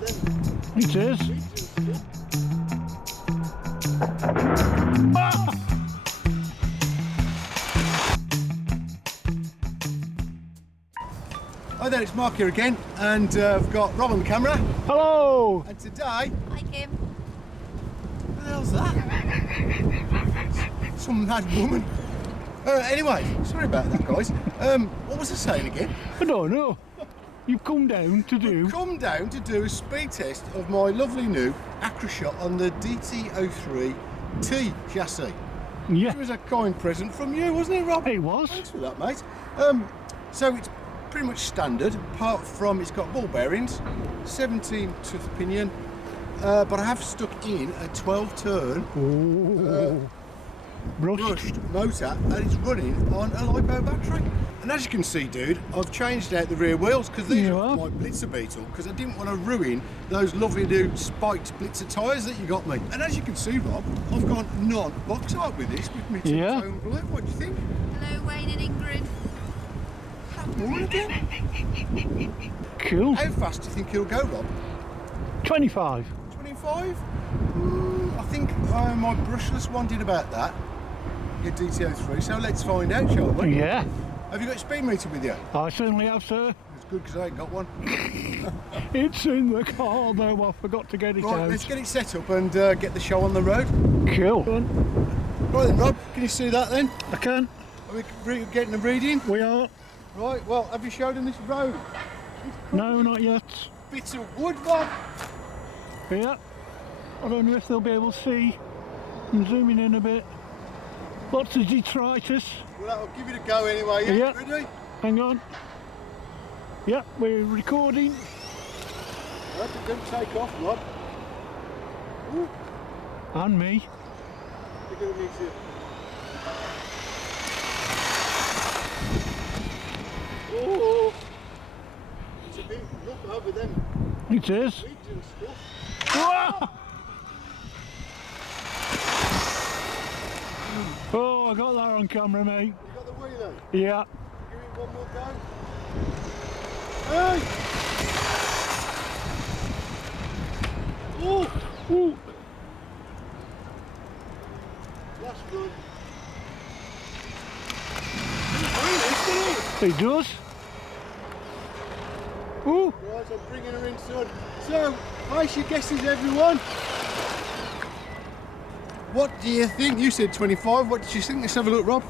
with them. It is. Ah! Hi there, it's Mark here again, and I've got Rob on the camera. Hello! And today, Hi Kim. what the hell's that? Some mad woman. Anyway, sorry about that, guys. What was I saying again? I don't know. You've come down to do... Come down to do a speed test of my lovely new Aqroshot on the DT03 T chassis. Yeah, It was a kind present from you, wasn't it, Rob? it was. Thanks for that, mate. So it's pretty much standard, apart from it's got ball bearings, 17 tooth pinion, but I have stuck in a 12 turn Oh, brushed motor, and it's running on a LiPo battery. And as you can see, dude, I've changed out the rear wheels because these You are have? my Blitzer Beetle, because I didn't want to ruin those lovely new spiked Blitzer tyres that you got me. And as you can see, Rob, I've gone non-box art with this, with me Yeah. two-tone blue. What do you think? Hello Wayne and Ingrid. More again? Cool. How fast do you think it'll go, Rob? 25. 25? I think my brushless one did about that. Your DT03, so let's find out, shall we? Yeah, Have you got a speed meter with you? I certainly have, sir. It's good because I ain't got one. It's in the car though, I forgot to get it Right, out. let's get it set up and get the show on the road. Cool. Right then, Rob, can you see that then? I can. Are we getting a reading? We are. Right, well, have you showed him this road? No, not yet. Bits of wood, Rob. Yeah. I don't know if they'll be able to see. I'm zooming in a bit. Lots of detritus. Well, I'll give it a go anyway, yeah? Yeah. Ready? Hang on. Yeah, we're recording. Right, don't take off, Rob. Ooh, And me. you're going to need to... Oh, it's a bit rough over them It is. weeds and stuff. Whoa! Oh, I got that on camera, mate. You got the wheelie? Yeah. Give it one more go. Hey! Oh! Ooh. Last run. It does. Ooh. Right, I'm bringing her in, son. So, place your guesses, everyone. What do you think? You said 25. What did you think? Let's have a look, Rob.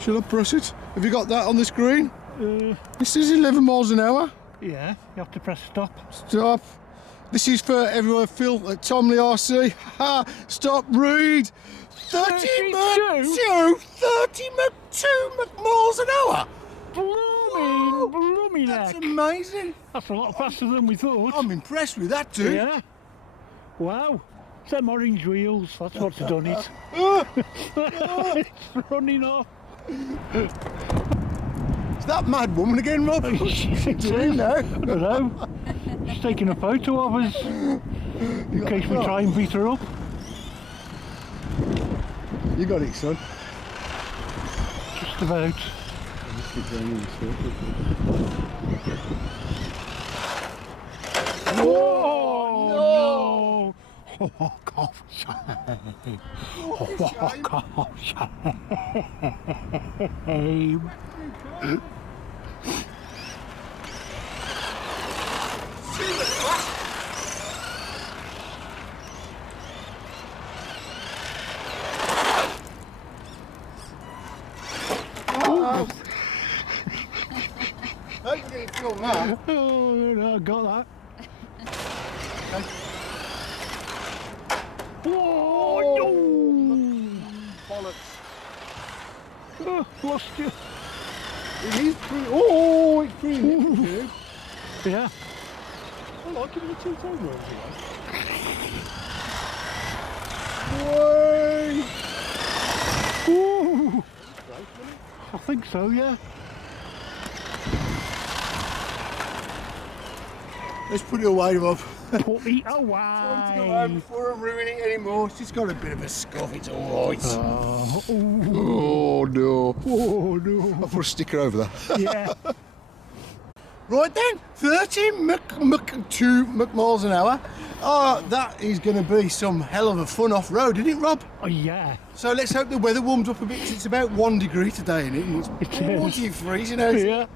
Shall I press it? Have you got that on the screen? This says 11 miles an hour. Yeah, you have to press stop. Stop. This is for everyone. Phil at Tomley RC. Ha! Stop. Read. 32 miles an hour. Blooming That's heck. amazing. That's a lot faster than we thought. I'm impressed with that, dude. Yeah. Wow. Them orange wheels, that's what's done it. It's running off. Is that mad woman again, Rob? What's she doing now? I don't know. She's taking a photo of us in case we try and beat her up. You got it, son. Just about. Whoa! No! Oh, gosh. Oh, gosh. Hope you didn't film that. Oh, no, I got that. Whoa! No! Bollocks. Oh, lost you. It is pretty. Oh, it's pretty nippy, dude. Yeah. I like giving it 2 tone rolls away. Ooh. I think so, yeah. Let's put it away, Rob. Put it Time to go home away. before I ruin it anymore. It's just got a bit of a scuff, it's alright. Oh, Oh no. oh no. I'll put a sticker over that. Yeah. Right then, 30 miles an hour. Oh, that is going to be some hell of a fun off-road, isn't it, Rob? Oh yeah, So let's hope the weather warms up a bit, 'cause it's about 1 degree today, isn't it? And it's It is. bloody freezing out. yeah.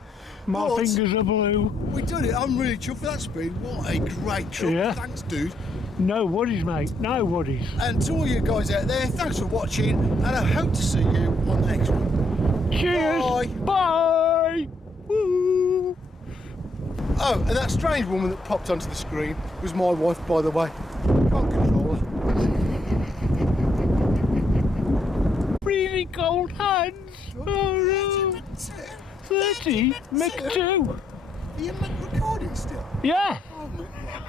My But fingers are blue. we done it. I'm really chuffed for that speed. What a great truck. Yeah. Thanks, dude. No worries, mate. No worries. And to all you guys out there, thanks for watching, and I hope to see you on the next one. Cheers. Bye. Bye. Woo. Oh, and that strange woman that popped onto the screen was my wife, by the way. Can't control her. Really cold hands. Oh no. 30 Mick 2. Are you recording still? Yeah. Oh my God.